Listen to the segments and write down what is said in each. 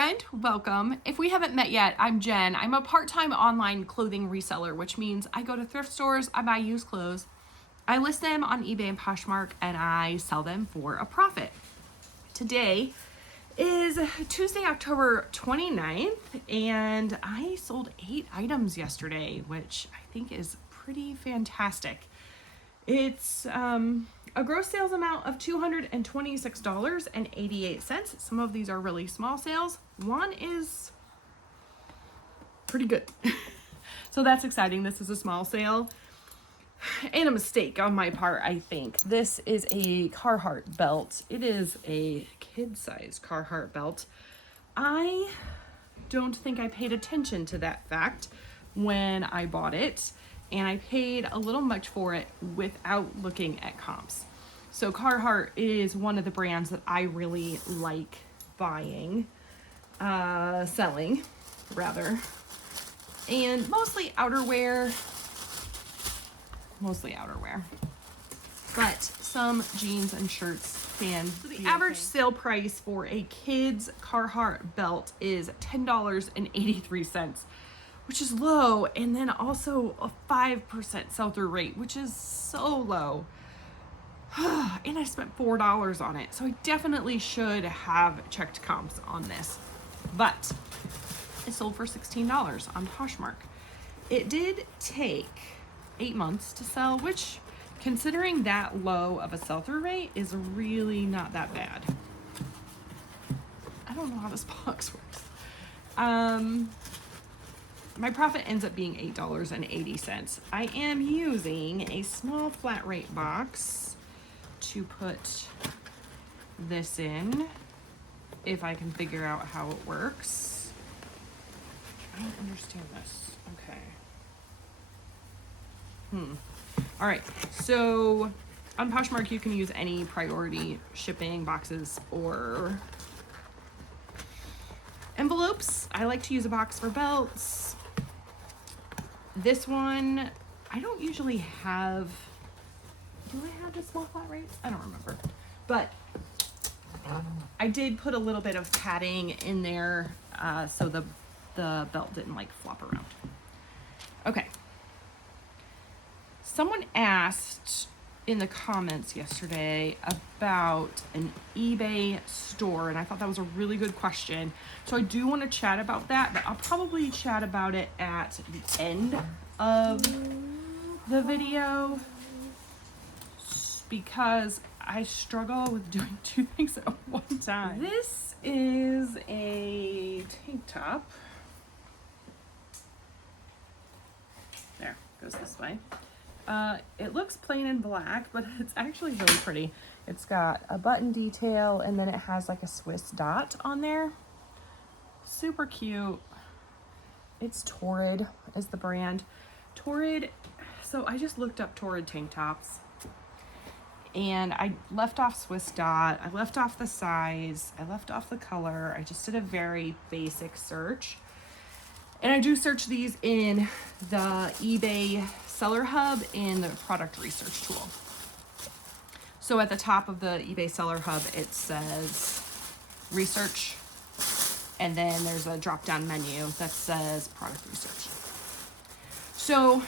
friend, welcome. If we haven't met yet, I'm Jen. I'm a part-time online clothing reseller, which means I go to thrift stores, I buy used clothes, I list them on eBay and Poshmark, and I sell them for a profit. Today is Tuesday, October 29th, and I sold 8 items yesterday, which I think is pretty fantastic. It's a gross sales amount of $226.88. Some of these are really small sales. One is pretty good. So that's exciting. This is a small sale and a mistake on my part, I think. This is a Carhartt belt. It is a kid-sized Carhartt belt. I don't think I paid attention to that fact when I bought it, and I paid a little much for it without looking at comps. So Carhartt is one of the brands that I really like selling rather, and mostly outerwear, but some jeans and shirts can. So the average sale price for a kid's Carhartt belt is $10.83. which is low, and then also a 5% sell-through rate, which is so low. And I spent $4 on it, so I definitely should have checked comps on this. But it sold for $16 on Poshmark. It did take 8 months to sell, which, considering that low of a sell-through rate, is really not that bad. I don't know how this box works. My profit ends up being $8.80. I am using a small flat rate box to put this in, if I can figure out how it works. I don't understand this. Okay. All right, so on Poshmark you can use any priority shipping boxes or envelopes. I like to use a box for belts. This one, I don't usually have, do I have the small flat rates? I don't remember, but I did put a little bit of padding in there so the belt didn't like flop around. Okay. Someone asked in the comments yesterday about an eBay store, and I thought that was a really good question. So I do want to chat about that, but I'll probably chat about it at the end of the video because I struggle with doing 2 things at one time. This is a tank top. There, goes this way. It looks plain and black, but it's actually really pretty. It's got a button detail, and then it has like a Swiss dot on there. Super cute. It's Torrid is the brand. Torrid, so I just looked up Torrid tank tops, and I left off Swiss dot, I left off the size, I left off the color. I just did a very basic search. And I do search these in the eBay Seller Hub in the product research tool. So at the top of the eBay Seller Hub, it says research, and then there's a drop-down menu that says product research. So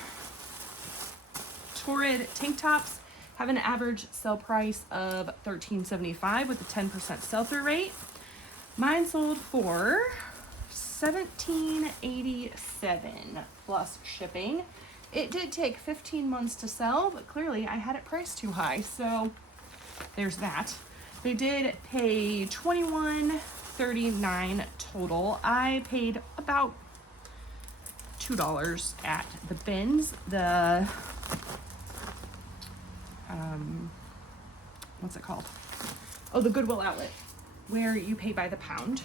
Torrid tank tops have an average sell price of $13.75 with a 10% sell-through rate. Mine sold for $17.87 plus shipping. It did take 15 months to sell, but clearly I had it priced too high, so there's that. They did pay $21.39 total. I paid about $2 at the bins. The what's it called? Oh, the Goodwill outlet, where you pay by the pound.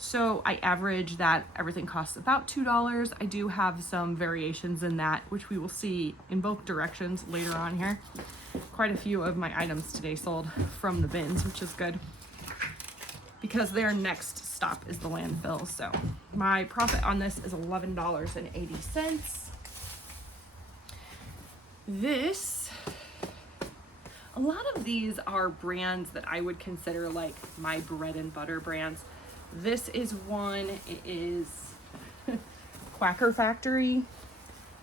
So I average that everything costs about $2. I do have some variations in that, which we will see in both directions later on here. Quite a few of my items today sold from the bins, which is good because their next stop is the landfill. So my profit on this is $11.80. A lot of these are brands that I would consider like my bread and butter brands. This is one, it is Quacker Factory.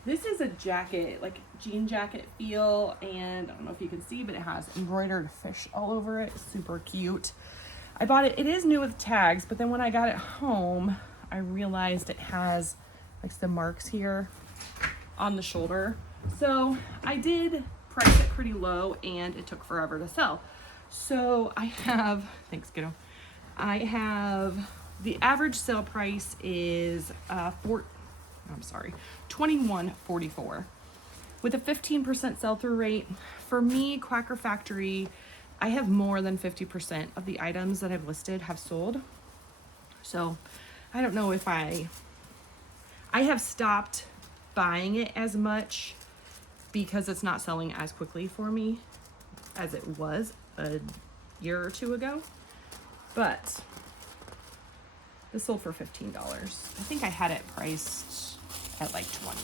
This is a jacket, like jean jacket feel, and I don't know if you can see, but it has embroidered fish all over it. Super cute. I bought it, it is new with tags, but then when I got it home, I realized it has like some marks here on the shoulder. So I did price it pretty low and it took forever to sell. So I have, thanks kiddo, I have, the average sale price is $21.44 with a 15% sell-through rate. For me, Quacker Factory, I have more than 50% of the items that I've listed have sold. So I don't know if I have stopped buying it as much because it's not selling as quickly for me as it was a year or two ago. But this sold for $15. I think I had it priced at like 20,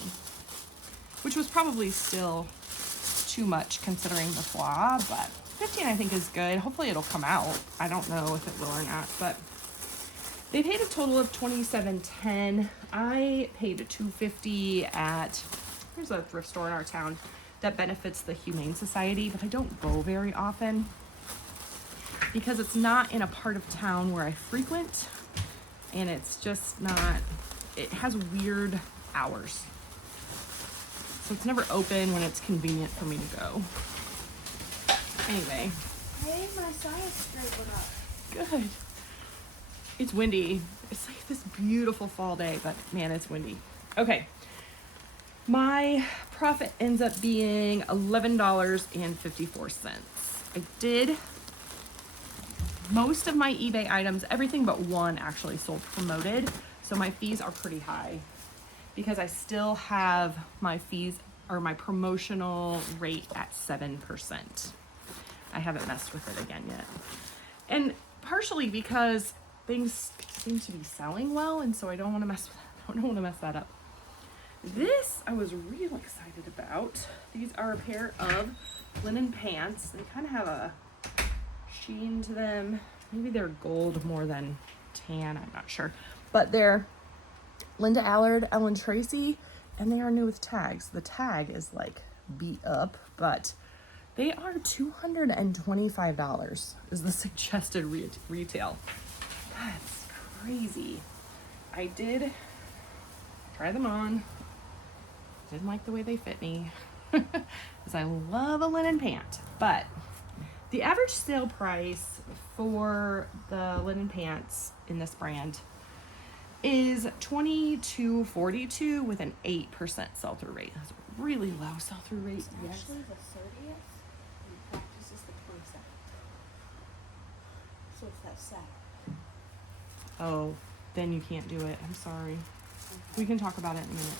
which was probably still too much considering the flaw, but 15 I think is good. Hopefully it'll come out. I don't know if it will or not, but they paid a total of $27.10. I paid $2.50 at, there's a thrift store in our town that benefits the Humane Society, but I don't go very often because it's not in a part of town where I frequent, and it's just not, it has weird hours. So it's never open when it's convenient for me to go. Anyway. Hey, my science straightened up. Good. It's windy. It's like this beautiful fall day, but man, it's windy. Okay. My profit ends up being $11.54. I did most of my eBay items, everything but one actually sold promoted. So my fees are pretty high because I still have my fees or my promotional rate at 7%. I haven't messed with it again yet. And partially because things seem to be selling well, and so I don't want to mess with that. I don't want to mess that up. This I was real excited about. These are a pair of linen pants. They kind of have a sheen to them. Maybe they're gold more than tan, I'm not sure. But they're Linda Allard, Ellen Tracy, and they are new with tags. The tag is like beat up, but they are $225 is the suggested retail. That's crazy. I did try them on. Didn't like the way they fit me because I love a linen pant. But the average sale price for the linen pants in this brand is $22.42 with an 8% sell-through rate. That's a really low sell-through rate. It's actually the 30th and practice is the 27th. So it's that Saturday. Oh, then you can't do it. I'm sorry. We can talk about it in a minute.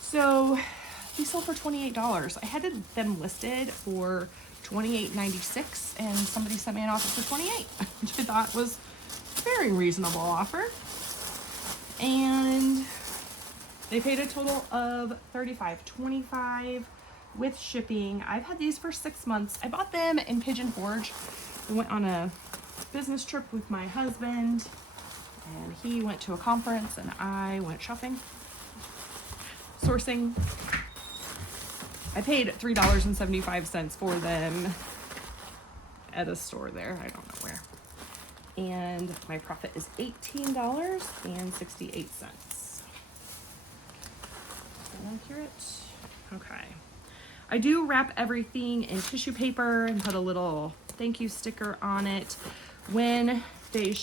So these sold for $28. I had them listed for $28.96 and somebody sent me an offer for $28, which I thought was a very reasonable offer. And they paid a total of $35.25 with shipping. I've had these for 6 months. I bought them in Pigeon Forge. We went on a business trip with my husband, and he went to a conference and I went shopping, sourcing. I paid $3.75 for them at a store there. I don't know where. And my profit is $18.68. Is that accurate? Okay. I do wrap everything in tissue paper and put a little thank you sticker on it. When they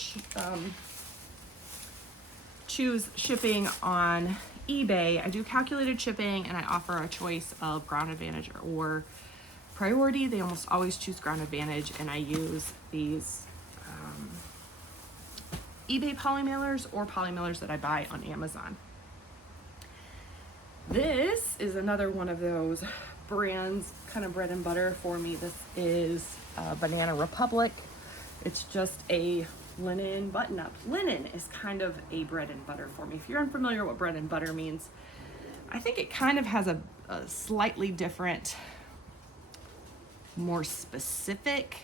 choose shipping on eBay, I do calculated shipping and I offer a choice of Ground Advantage or Priority. They almost always choose Ground Advantage, and I use these eBay polymailers or polymailers that I buy on Amazon. This is another one of those brands, kind of bread and butter for me. This is Banana Republic. It's just a linen button-up. Linen is kind of a bread and butter for me. If you're unfamiliar what bread and butter means, I think it kind of has a slightly different, more specific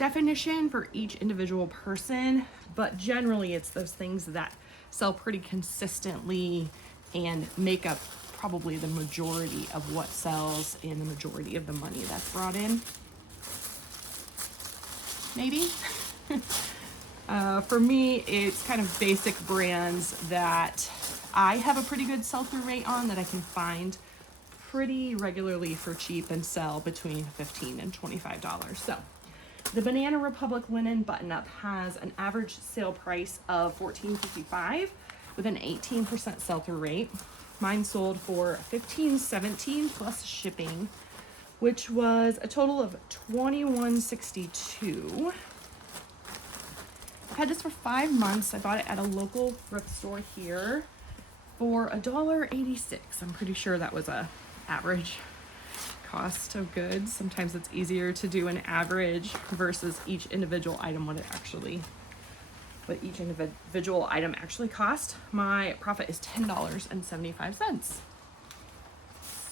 definition for each individual person, but generally it's those things that sell pretty consistently and make up probably the majority of what sells and the majority of the money that's brought in. Maybe. For me, it's kind of basic brands that I have a pretty good sell-through rate on, that I can find pretty regularly for cheap and sell between $15 and $25. So the Banana Republic linen button-up has an average sale price of $14.55 with an 18% sell-through rate. Mine sold for $15.17 plus shipping, which was a total of $21.62. I've had this for 5 months. I bought it at a local thrift store here for $1.86. I'm pretty sure that was a average cost of goods. Sometimes it's easier to do an average versus each individual item, what each individual item actually cost. My profit is $10.75.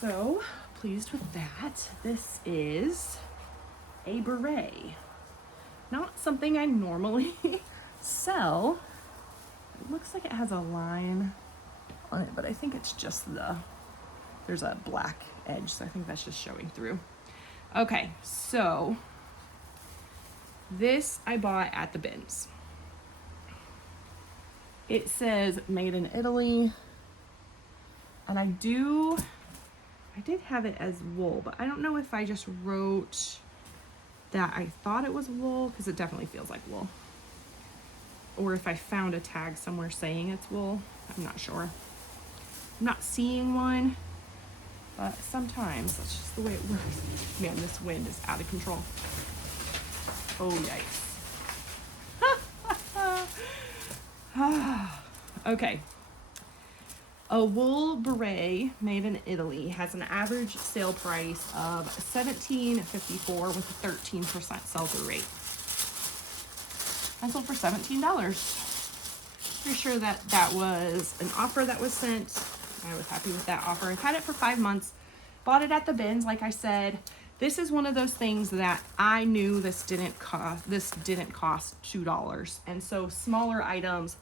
So pleased with that. This is a beret. Not something I normally sell. It looks like it has a line on it, but I think it's just there's a black edge, so I think that's just showing through. Okay, so this I bought at the bins. It says made in Italy, and I did have it as wool, but I don't know if I just wrote that I thought it was wool, because it definitely feels like wool, or if I found a tag somewhere saying it's wool. I'm not sure. I'm not seeing one, but sometimes that's just the way it works. Man, this wind is out of control. Oh, yikes. Okay. A wool beret made in Italy has an average sale price of $17.54 with a 13% sell-through rate. I sold for $17. Pretty sure that was an offer that was sent. I was happy with that offer. I've had it for 5 months. Bought it at the bins, like I said. This is one of those things that I knew this didn't cost $2. And so smaller items,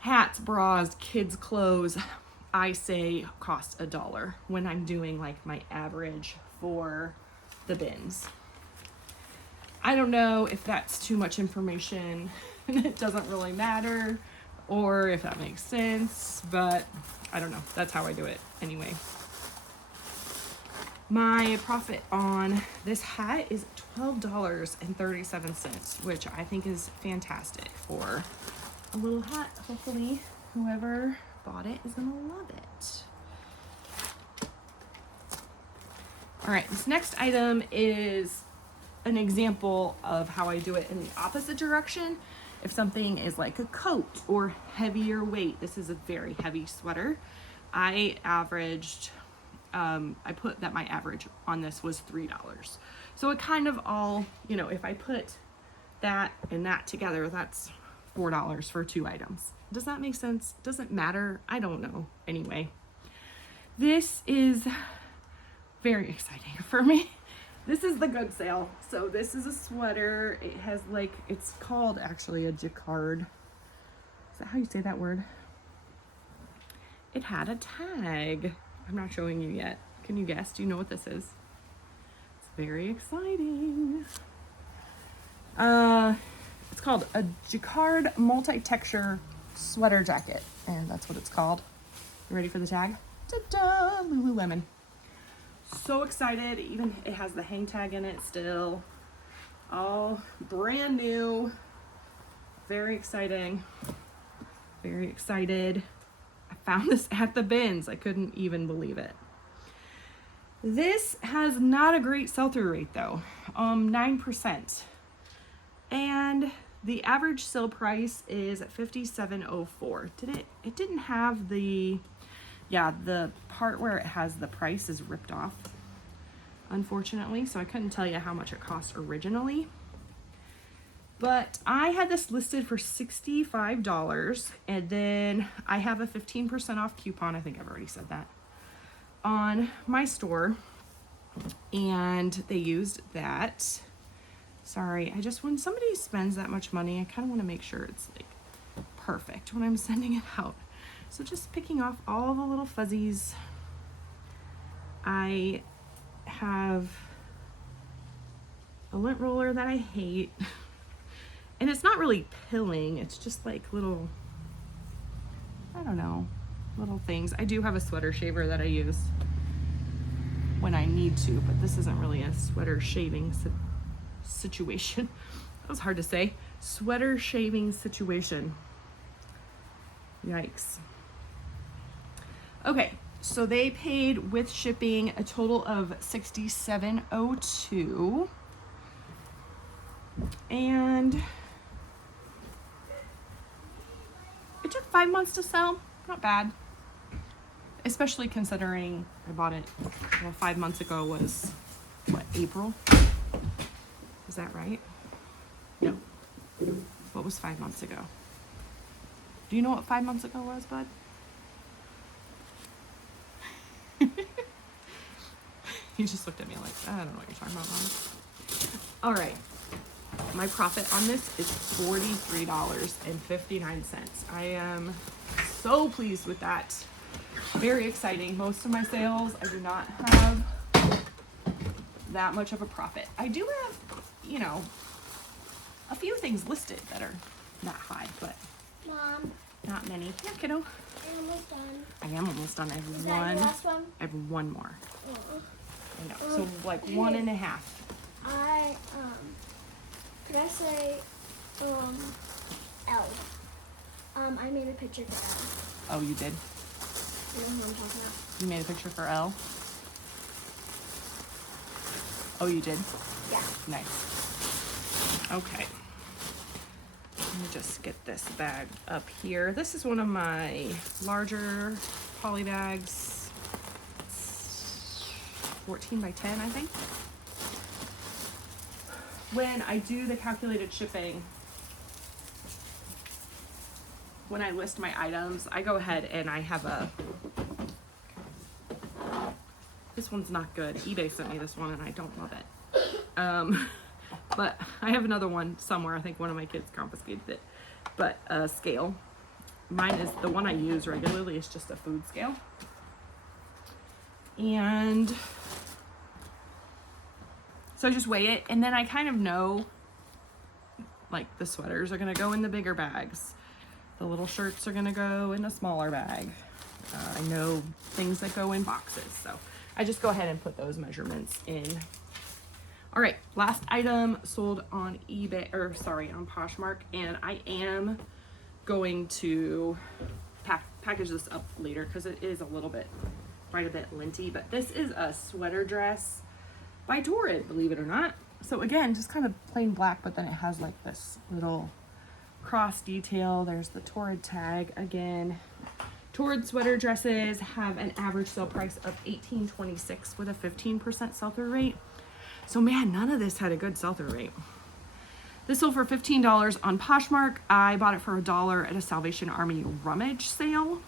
hats, bras, kids' clothes, I say cost $1 when I'm doing like my average for the bins. I don't know if that's too much information and it doesn't really matter, or if that makes sense, but I don't know. That's how I do it anyway. My profit on this hat is $12.37, which I think is fantastic for a little hat. Hopefully whoever bought it is gonna love it. All right, this next item is an example of how I do it in the opposite direction. If something is like a coat or heavier weight, this is a very heavy sweater. I put that my average on this was $3. So it kind of all, if I put that and that together, that's $4 for 2 items. Does that make sense? Doesn't matter. I don't know. Anyway, this is very exciting for me. This is the good sale. So this is a sweater. It has it's called actually a jacquard. Is that how you say that word? It had a tag. I'm not showing you yet. Can you guess? Do you know what this is? It's very exciting. It's called a jacquard multi-texture sweater jacket, and that's what it's called. You ready for the tag? Ta-da! Lululemon. So excited. Even it has the hang tag in it still. All brand new. Very exciting. Very excited. I found this at the bins. I couldn't even believe it. This has not a great sell-through rate though. 9%. And the average sale price is $57.04. It didn't have the part where it has the price is ripped off, unfortunately, so I couldn't tell you how much it cost originally. But I had this listed for $65, and then I have a 15% off coupon, I think I've already said that, on my store, and they used that. Sorry, I just, when somebody spends that much money, I kind of want to make sure it's like perfect when I'm sending it out. So just picking off all the little fuzzies. I have a lint roller that I hate. And it's not really pilling, it's just like little, I don't know, little things. I do have a sweater shaver that I use when I need to, but this isn't really a sweater shaving situation. That was hard to say. Sweater shaving situation. Yikes. Okay, so they paid with shipping a total of $67.02. And it took 5 months to sell. Not bad. Especially considering I bought it, well, 5 months ago was, what, April? Is that right? No. What was 5 months ago? Do you know what 5 months ago was, bud? He just looked at me like, I don't know what you're talking about, Mom. All right. My profit on this is $43.59. I am so pleased with that. Very exciting. Most of my sales, I do not have that much of a profit. I do have, you know, a few things listed that are not high, but Mom, not many. Yeah, kiddo. I'm almost done. I am almost done. I have Is one. that your last one? I have one more. Oh. I know. So like 1.5. Could I say, L? I made a picture for L. Oh, you did? You know who I'm talking about? You made a picture for L? Oh, you did? Yeah. Nice. Okay. Let me just get this bag up here. This is one of my larger poly bags. It's 14 by 10, I think. When I do the calculated shipping, when I list my items, I go ahead and I have this one's not good. eBay sent me this one and I don't love it. But I have another one somewhere. I think one of my kids confiscated it. But scale. Mine is the one I use regularly. It's just a food scale. And so I just weigh it, and then I kind of know, like, the sweaters are gonna go in the bigger bags. The little shirts are gonna go in a smaller bag. I know things that go in boxes, so I just go ahead and put those measurements in. All right, last item sold on eBay, or sorry, on Poshmark, and I am going to package this up later because it is a little bit, quite a bit linty, but this is a sweater dress by Torrid, believe it or not. So again, just kind of plain black, but then it has like this little cross detail. There's the Torrid tag again. Torrid sweater dresses have an average sale price of $18.26 with a 15% sell-through rate. So man, none of this had a good sell-through rate. This sold for $15 on Poshmark. I bought it for $1 at a Salvation Army rummage sale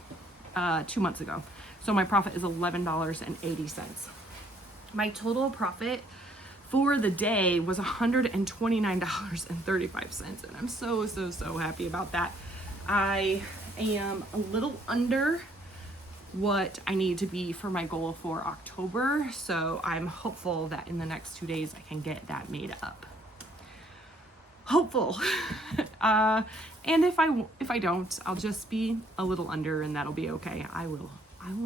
2 months ago. So my profit is $11.80. My total profit for the day was $129.35, and I'm so happy about that. I am a little under what I need to be for my goal for October, so I'm hopeful that in the next 2 days I can get that made up. Hopeful. And if I don't, I'll just be a little under, and that'll be okay. I will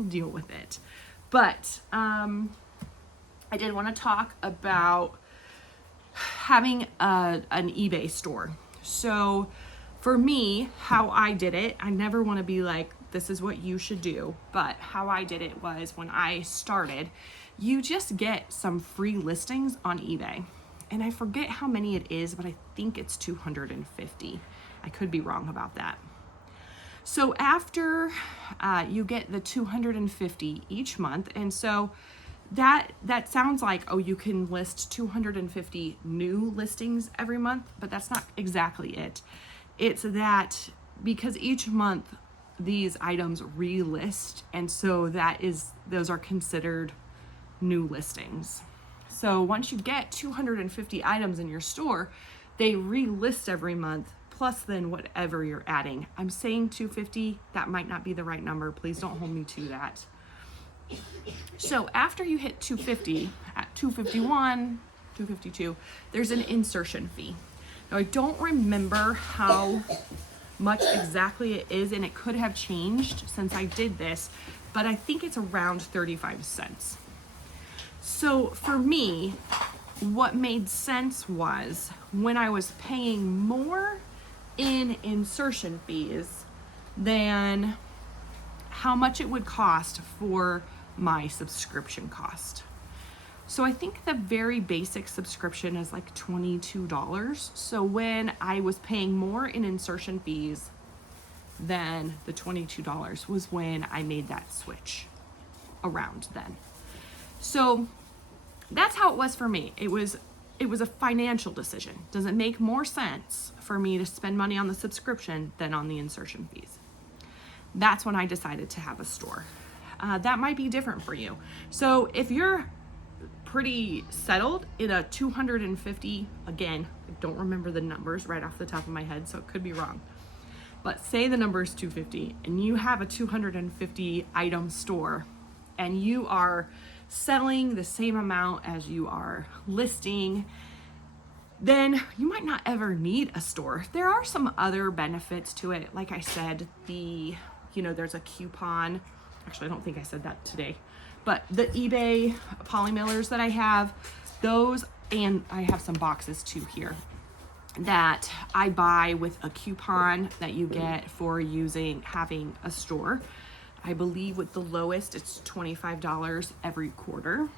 deal with it. But I did want to talk about having an eBay store. So for me, how I did it, I never want to be like, this is what you should do, but how I did it was, when I started, you just get some free listings on eBay. And I forget how many it is, but I think it's 250. I could be wrong about that. So after you get the 250 each month, and so that sounds like, oh, you can list 250 new listings every month, but that's not exactly it. It's that because each month these items relist, and so those are considered new listings. So once you get 250 items in your store, they relist every month, plus then whatever you're adding. I'm saying 250, that might not be the right number. Please don't hold me to that. So after you hit 250, at 251, 252, there's an insertion fee. Now I don't remember how much exactly it is, and it could have changed since I did this, but I think it's around 35 cents. So for me, what made sense was when I was paying more in insertion fees than how much it would cost for my subscription cost. So I think the very basic subscription is like $22. So when I was paying more in insertion fees than the $22 was when I made that switch around then. So that's how it was for me. It was a financial decision. Does it make more sense for me to spend money on the subscription than on the insertion fees? That's when I decided to have a store. That might be different for you. So if you're pretty settled in a 250, again, I don't remember the numbers right off the top of my head, so it could be wrong. But say the number is 250 and you have a 250 item store and you are selling the same amount as you are listing, then you might not ever need a store. There are some other benefits to it. Like I said, there's a coupon. Actually, I don't think I said that today, but the eBay poly mailers that I have, those, and I have some boxes too here that I buy with a coupon that you get for having a store. I believe with the lowest, it's $25 every quarter.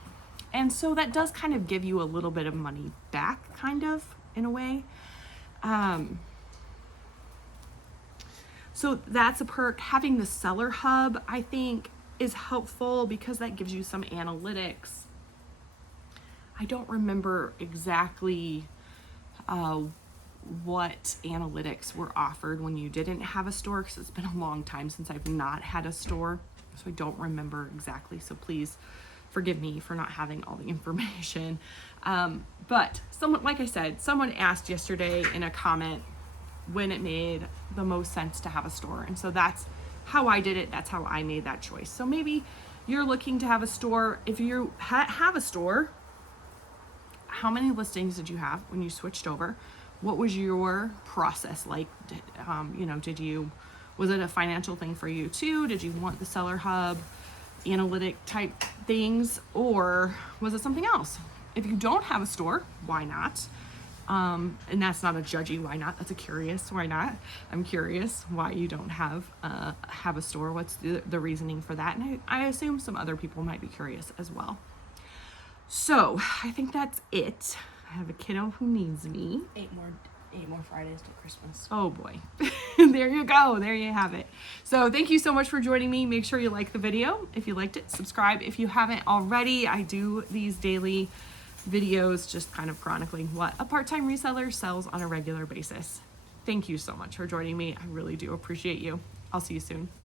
And so that does kind of give you a little bit of money back, kind of, in a way. So that's a perk. Having the seller hub, I think, is helpful because that gives you some analytics. I don't remember exactly what analytics were offered when you didn't have a store, because it's been a long time since I've not had a store, so I don't remember exactly. So please forgive me for not having all the information. But like I said, someone asked yesterday in a comment when it made the most sense to have a store. And so that's how I did it. That's how I made that choice. So maybe you're looking to have a store. If you have a store, how many listings did you have when you switched over? What was your process like? Was it a financial thing for you too? Did you want the seller hub, analytic type things, or was it something else? If you don't have a store, why not? And that's not a judgy why not, that's a curious why not. I'm curious why you don't have a store. What's the reasoning for that? And I assume some other people might be curious as well. So I think that's it. I have a kiddo who needs me. 8 more Fridays till Christmas. Oh boy. There you go. There you have it. So thank you so much for joining me. Make sure you like the video. If you liked it, subscribe. If you haven't already, I do these daily videos just kind of chronicling what a part-time reseller sells on a regular basis. Thank you so much for joining me. I really do appreciate you. I'll see you soon.